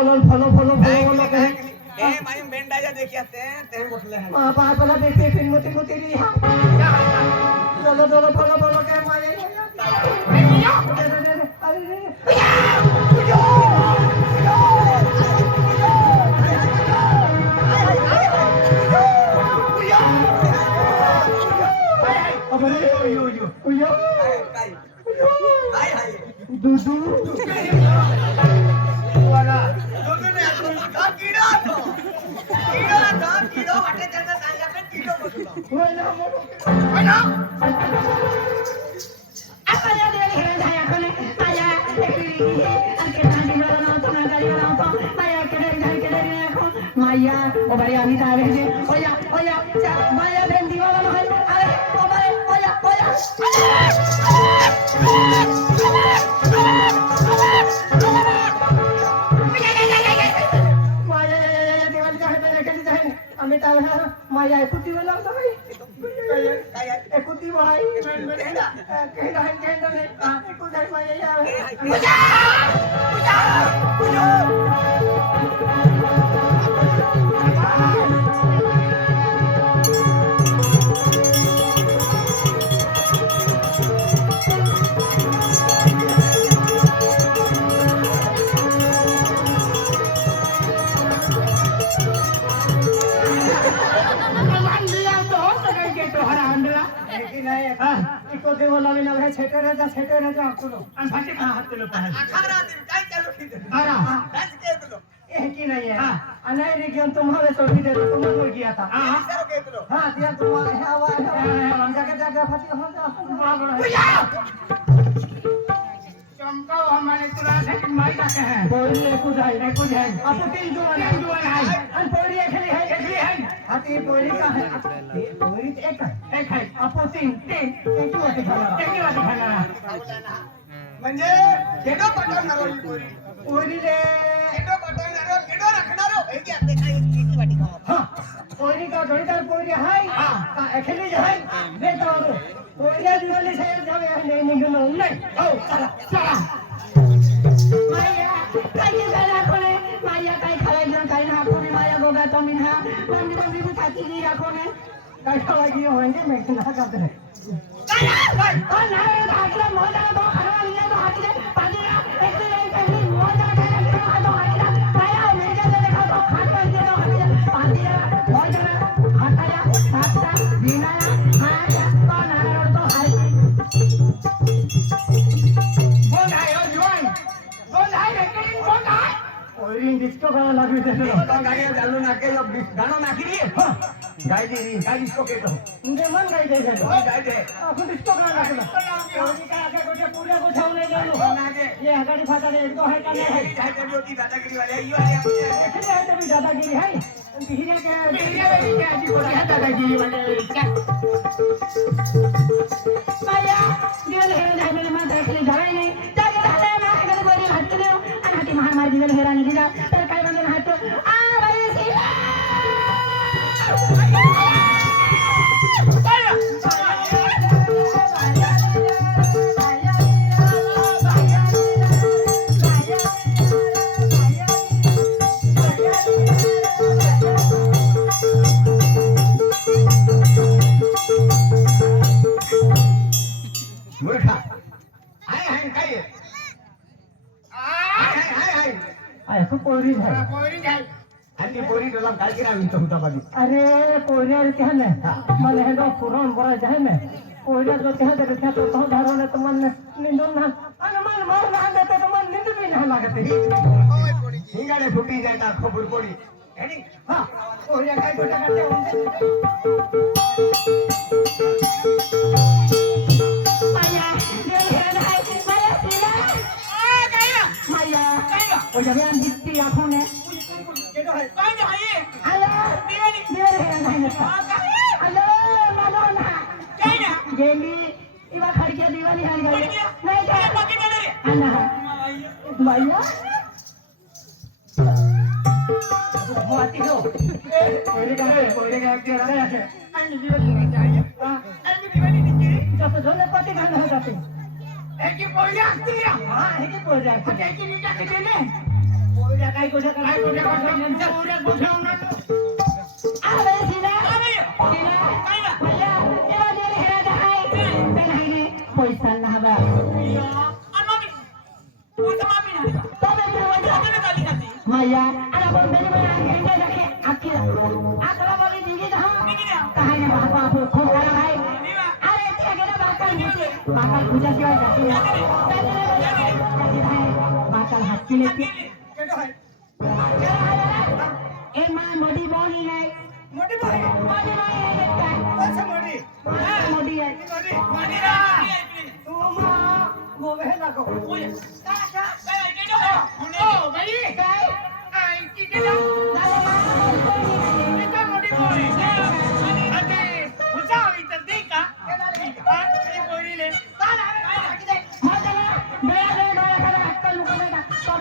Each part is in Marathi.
चलन फलो फलो फलो कहे ए माई बेंडाया देखियाते ते बोलले हैं मा पापला बेटे फिर मोती मोती री चलो चलो फलो फलो के माये दुदू वाला दुदू ने का कीड़ा तो कीड़ा वाटे त्यांना सांगा पण कीड़ा बसला होय ना आता या देवी हे जाया कोने आया एकली अंके तांडी मला तो ना गाडी मला तो माया केले को माया ओ भाई आनी तावे जे ओया चा माया भेंडी वाला भाई अरे ओ भाई ओया माया एकुटी वाला होता भाई एकुटी भाई कहना नहीं एकुटी माया इको देवला में ना छेटे रह जा आपको अन भाटे का हाथ लो पहले अखारा दिन काय चालू की अरे बस के दो ये की नहीं है अनय रिजन तुम्हारे सोटी दे तुम बोल गया था सर के दो हां दिया तुम्हारे हवा हम जाके फाटी हो जा चमका हमारे तुरा से माई का है बोले कुछ है अब तीन जो है अन पोरी खेली है हाथी पोरी का है पोरी एक है अब तीन एक वाटी खाना म्हणजे केडो पटवणार पोरी पोरी रे केडो पटवणार केडो रखणार हे की आपले काय एक वाटी खावा हां पोरी का जोड़ीदार पोरी है का खेली है बेटा पोरी दिवाली से जावे नहीं निघलो नहीं चला माया काय झाला कोणे माया काय खायला काय ना कोणी माया गोगा तो मिना कोणी भी खाती नहीं कोणे काय खावागी होंगे मैं ना करते काय नाही आटला मोजा तो खाना लिया तो हाती पानी एक मोजा काय तो हाती माया मेरे देखा तो खाता दे तो हाती पानी मोजा हाताया हाता बिना हाया तो नारो तो हाय बोल हाय जोई बोल हाय रेकॉर्डिंग बोल हाय ओरिंग डिस्को गाना लागू दे तो गाड़ी चालू ना के गाना नाखी रे गाय डिस्को के तो मुझे मन गाय दे गाय दे अपन डिस्को गाना नाखला ओरी का आगे कोटे पूरे को छावने जानो नागे ये हगाड़ी फाटा ने तो है का नहीं है चाहे तो की दादागिरी वाले यो है देखले है तो दादागिरी है बिहिया के आजी को है दादागिरी वाले माया दिल है जाय मेरे मन देखले जाय नहीं जाके दादा ना हगाड़ी बोली हाथ ले अनहटी महामारी दिल हैरानी दिला तर काय बंधन हाथ आ भाई सीला मूर्खा हाय काय आय तू पोरी है आणि पोरी तुला काय केला होता बाबी अरे पोरी क्या ने मन है दो पुरान बड़ा जाए में पोरी जो क्या दे क्या तो धारो ने तो मन निंदो ना अन मन मार ना देते तो मन निंद भी ना लागते हिंगाडे फुटी जाता खबर पड़ी एनी हां पोरी काय गोटा करते माया दिल है माया सीला आ गया माया ओ जब हम दिखती आंखों ने केडो है काय नाही हेलो दिल है नहीं हेलो मानो ना काय ना गेली इवा खडक्या दिवाली हाल गई नहीं क्या बाकी रे अन्ना माया बाती हो कोई का क्या रहा है अन्नी दिवाली चाहिए अन्नी दिवाली नहीं जब जोने पति गाना हो जाते है कि कोई आती है हां है कि कोई जाती है कि नीटा के देने पोरग्या काय गोष्ट काय गोष्ट पोरग्या गोष्ट अरे शिला शिला काय ना भैया एवा जे हेरा दहाय ते नाही पैसा ना हवा भैया अरे बोल मेरी मैं घंटे रखे आखिर आखिर बोली दीदी कहां है बाबा आप खूब करा भाई अरे क्या कहना बाकल पूजा शिवाय जाती बाकल हाथ के लेके ए मां मोटी बोली है मोठी बाई मोटी नहीं है देखता अच्छा मोठी मोटी है मोठी रा तू मां गोवे नको ओ भाई काय आई की के जा इथं मोठी बोई अरे हुजा इथं दे का अरे बोरीले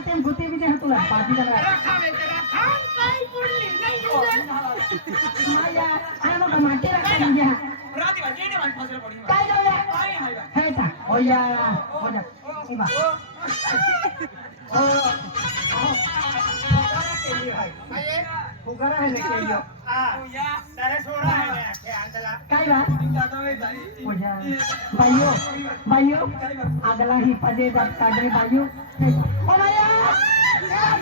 पार्टी कर रहा राखावे तेरा खान काय पुडली नाही माया अरे मग माटी रखा दीजिए राती बा जेने मान फसले पडी काय जाऊया काय हायवा है ता ओया ओया इबा फुकरा है लेके लियो तारे सोडा है के अंदला काय बा ओया भाइयों भाइयों अगला ही पदे बात काढे भाइयों ओ माया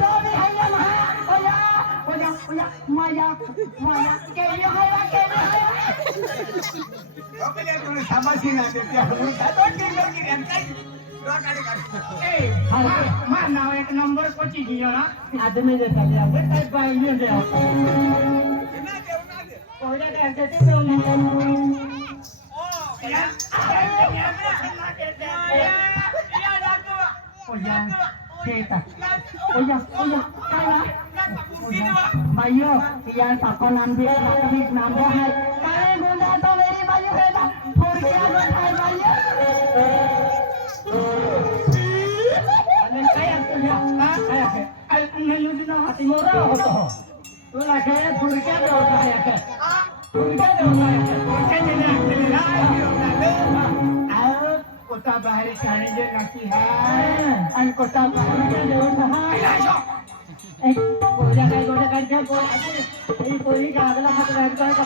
दो भी है ना ओया ओया ओया माया माया के लियो है ओके तुने शाबाशी ना देते हो तो ठीक है कि रंकाई रोकाडी काढ ए मा नाव एक नंबर कोची दियो ना आदमी देता है अबे काय भाइयों दे ना दे ओया के देते तो नहीं ओ या ना देते या लागो ओया केता ओया ओया काय भाइयों यह सबको नाम दिया प्राथमिक नाम दिया है काले गुंडा तो मेरी भाइयों है ना फोड़ के आ गया है भाइयों अरे काय असतो या काय आहे अरे यूजी ना हाती मोरा होतो तू ना काय फोड़ के होता है काय फोड़ के होता है ओके ने आपले ना आओ कोटा बाहेर खाण्याचे नक्की है आणि कोटा बाहेर देऊन हा कोयला काय कोयला काय कोयला कोयली का अगला हात बैठ का